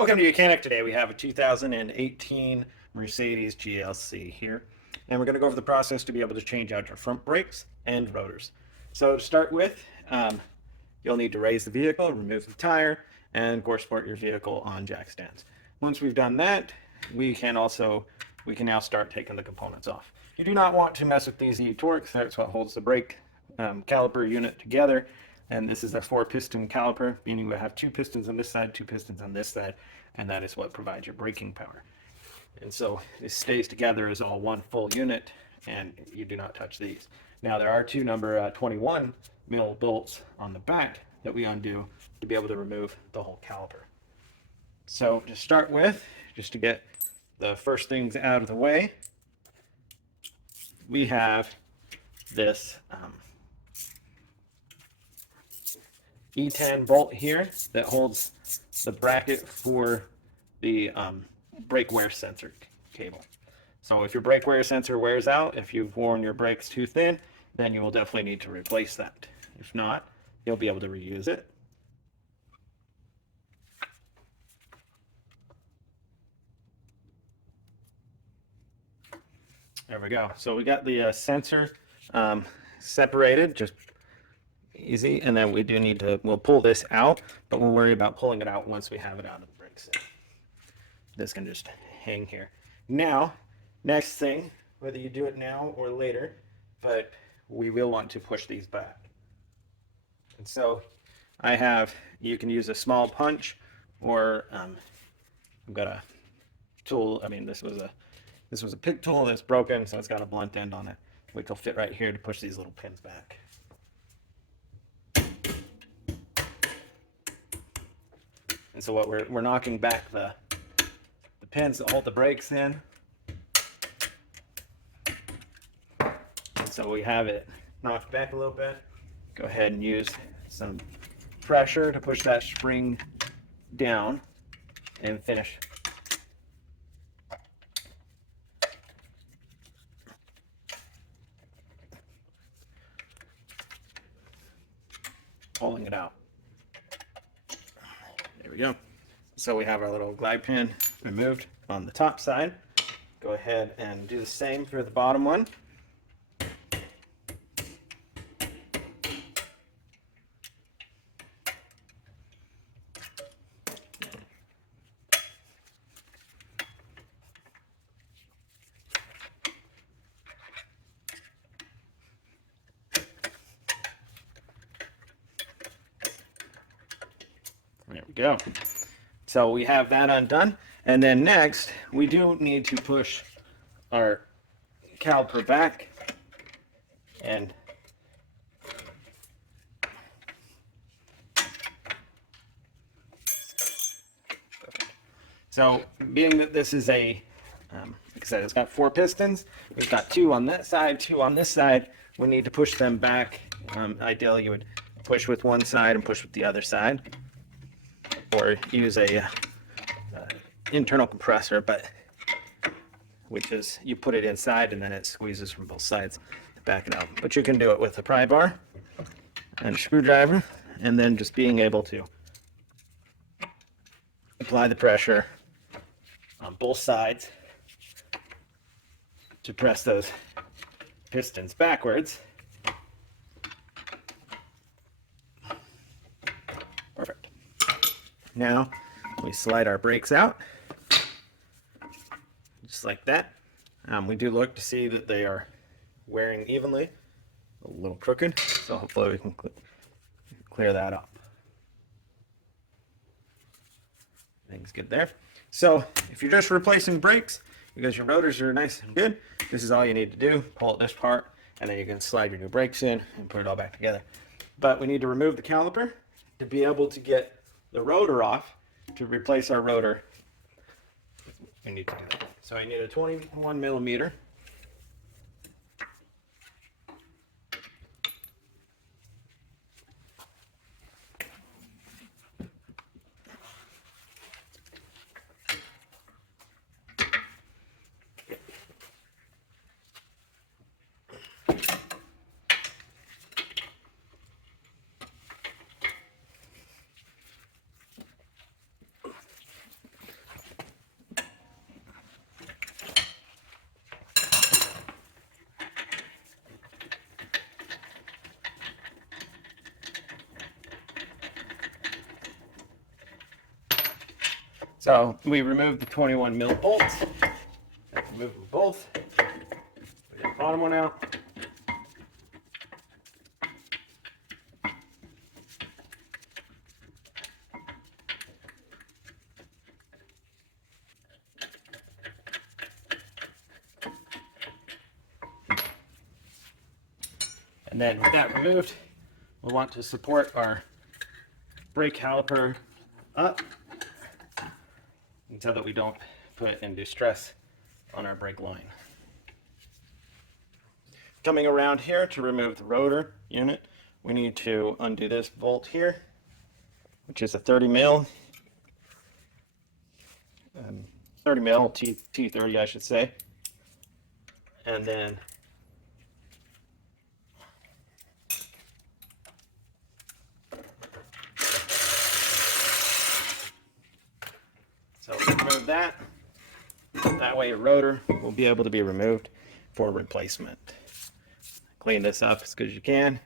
Welcome to YOUCANIC. Today we have a 2018 Mercedes GLC here, and we're going to go over the process to be able to change out your front brakes and rotors. So to start with, you'll need to raise the vehicle, remove the tire, and of course put your vehicle on jack stands. Once we've done that, we can now start taking the components off. You do not want to mess with these E-Torques. That's what holds the brake caliper unit together. And this is a 4-piston caliper, meaning we have 2 pistons on this side, 2 pistons on this side, and that is what provides your braking power. And so this stays together as all one full unit, and you do not touch these. Now there are 2 number 21 mil bolts on the back that we undo to be able to remove the whole caliper. So to start with, just to get the first things out of the way, we have this E10 bolt here that holds the bracket for the brake wear sensor cable. So if your brake wear sensor wears out, if you've worn your brakes too thin, then you will definitely need to replace that. If not, you'll be able to reuse it. There we go. So we got the sensor separated, just easy, and then we do need to, we'll pull this out, but we'll worry about pulling it out once we have it out of the brakes. This can just hang here. Now, next thing, whether you do it now or later, but we will want to push these back. And so you can use a small punch, or I've got a tool. I mean, this was a pick tool that's broken, so it's got a blunt end on it, which will fit right here to push these little pins back. And so what we're knocking back the pins that hold the brakes in. And so we have it knocked back a little bit. Go ahead and use some pressure to push that spring down and finish. Pulling it out. There we go. So we have our little glide pin removed on the top side. Go ahead and do the same for the bottom one. There we go. So we have that undone. And then next, we do need to push our caliper back. And so being that this is like I said, it's got 4 pistons. We've got 2 on that side, 2 on this side. We need to push them back. Ideally, you would push with one side and push with the other side, or use a internal compressor, but which is you put it inside and then it squeezes from both sides to back it out. But you can do it with a pry bar and a screwdriver, and then just being able to apply the pressure on both sides to press those pistons backwards. Perfect. Now we slide our brakes out just like that. We do look to see that they are wearing evenly, a little crooked, so hopefully we can clear that up. Everything's good there. So if you're just replacing brakes because your rotors are nice and good, this is all you need to do. Pull out this part, and then you can slide your new brakes in and put it all back together. But we need to remove the caliper to be able to get the rotor off. To replace our rotor, we need to do that. So I need a 21 millimeter. So we removed the 21 mil bolts. Remove them both. Get the bottom one out. And then with that removed, we'll want to support our brake caliper up so that we don't put undue stress on our brake line. Coming around here to remove the rotor unit, we need to undo this bolt here, which is a 30 mil T30, I should say. And then so remove that. That way your rotor will be able to be removed for replacement. Clean this up as good as you can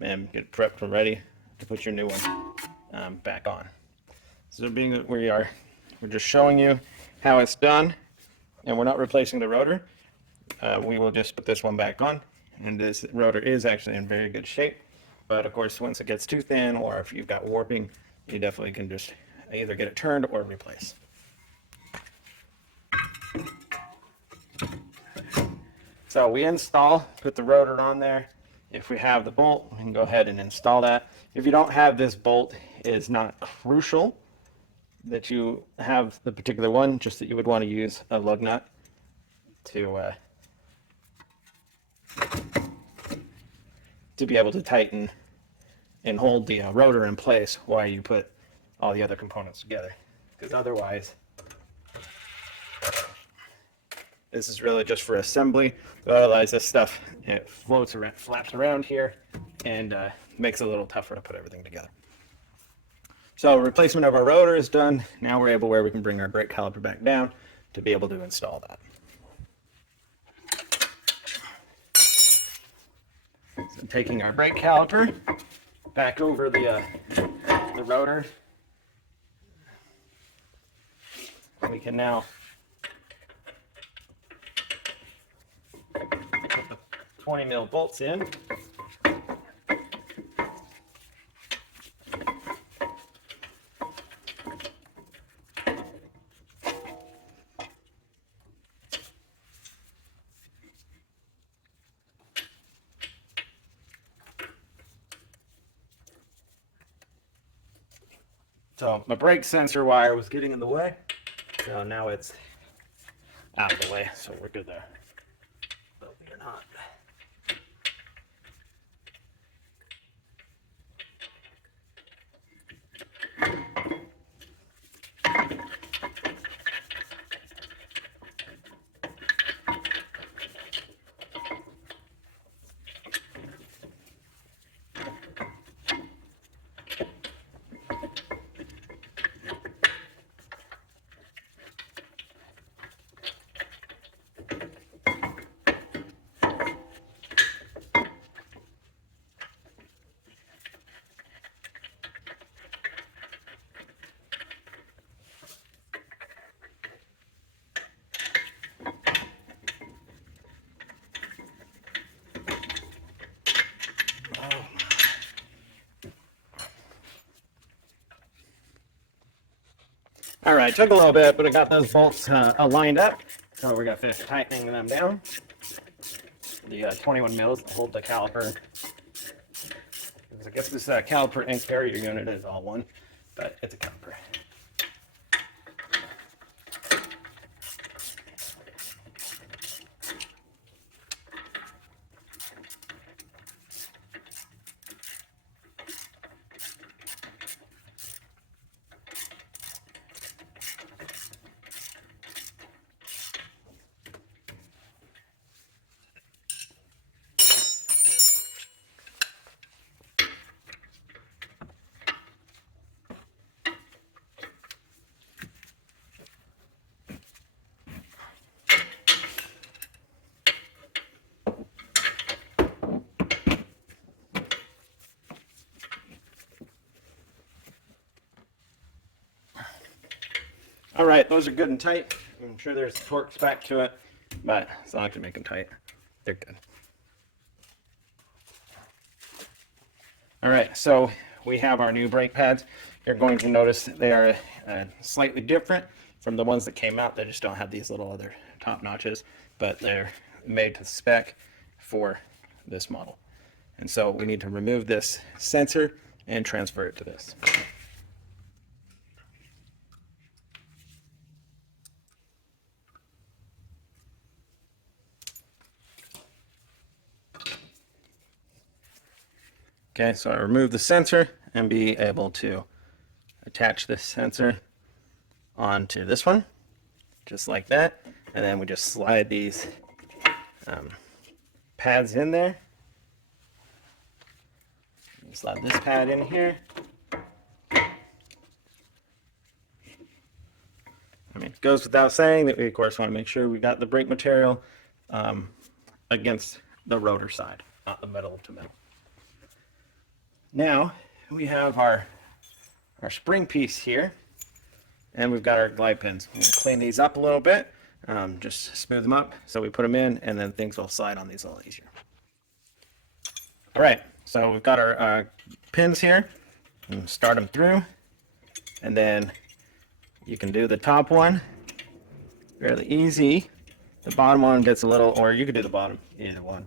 and get prepped and ready to put your new one back on. So being that we're just showing you how it's done, and we're not replacing the rotor. We will just put this one back on, and this rotor is actually in very good shape. But of course, once it gets too thin, or if you've got warping, you definitely can just either get it turned or replace. So we put the rotor on there. If we have the bolt, we can go ahead and install that. If you don't have this bolt, it's not crucial that you have the particular one, just that you would want to use a lug nut to be able to tighten and hold the rotor in place while you put all the other components together. Because otherwise, this is really just for assembly. Otherwise, this stuff, it floats around, flaps around here, and makes it a little tougher to put everything together. So replacement of our rotor is done. Now we're able where we can bring our brake caliper back down to be able to install that. So taking our brake caliper back over the rotor, we can now put the 20 mil bolts in. So my brake sensor wire was getting in the way, so now it's out of the way, so we're good there. But we're not. All right, took a little bit, but I got those bolts lined up. So we're gonna finish tightening them down. The 21 mils to hold the caliper. I guess this caliper and carrier unit is all one, but it's a caliper. All right, those are good and tight. I'm sure there's torques back to it, but as long as you make them tight, they're good. All right, so we have our new brake pads. You're going to notice they are slightly different from the ones that came out. They just don't have these little other top notches, but they're made to spec for this model. And so we need to remove this sensor and transfer it to this. Okay, so I remove the sensor and be able to attach this sensor onto this one, just like that. And then we just slide these pads in there. Slide this pad in here. I mean, it goes without saying that we, of course, want to make sure we got the brake material against the rotor side, not the metal to metal. Now we have our spring piece here, and we've got our glide pins. I'm going to clean these up a little bit, just smooth them up so we put them in, and then things will slide on these a little easier. All right, so we've got our pins here, and start them through, and then you can do the top one fairly easy. The bottom one gets a little, or you could do the bottom, either one.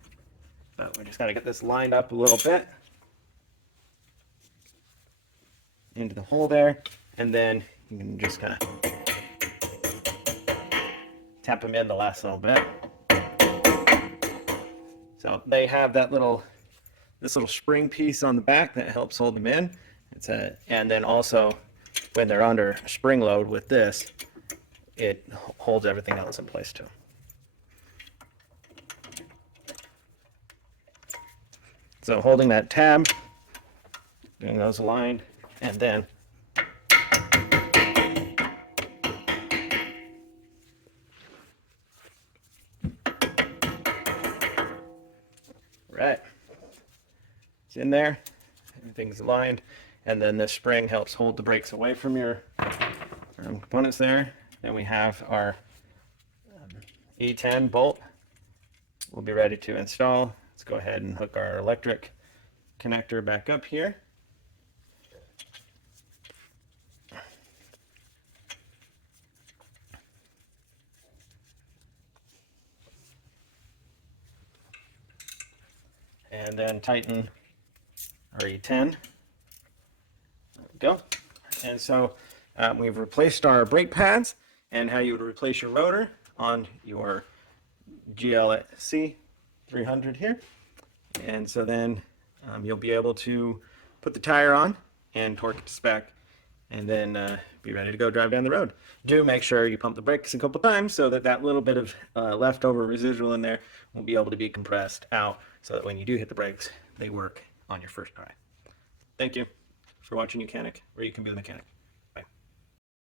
But we just got to get this lined up a little bit into the hole there, and then you can just kind of tap them in the last little bit. So they have that this little spring piece on the back that helps hold them in. And then also when they're under spring load with this, it holds everything else in place too. So holding that tab, getting those aligned, and then right, it's in there, everything's aligned, and then this spring helps hold the brakes away from your components there. Then we have our E10 bolt. We'll be ready to install. Let's go ahead and hook our electric connector back up here. And then tighten our E10. There we go. And so we've replaced our brake pads, and how you would replace your rotor on your GLC 300 here. And so then you'll be able to put the tire on and torque it to spec, and then be ready to go drive down the road. Do make sure you pump the brakes a couple times so that that little bit of leftover residual in there will be able to be compressed out, so that when you do hit the brakes, they work on your first try. Thank you for watching YOUCANIC, where you can be the mechanic.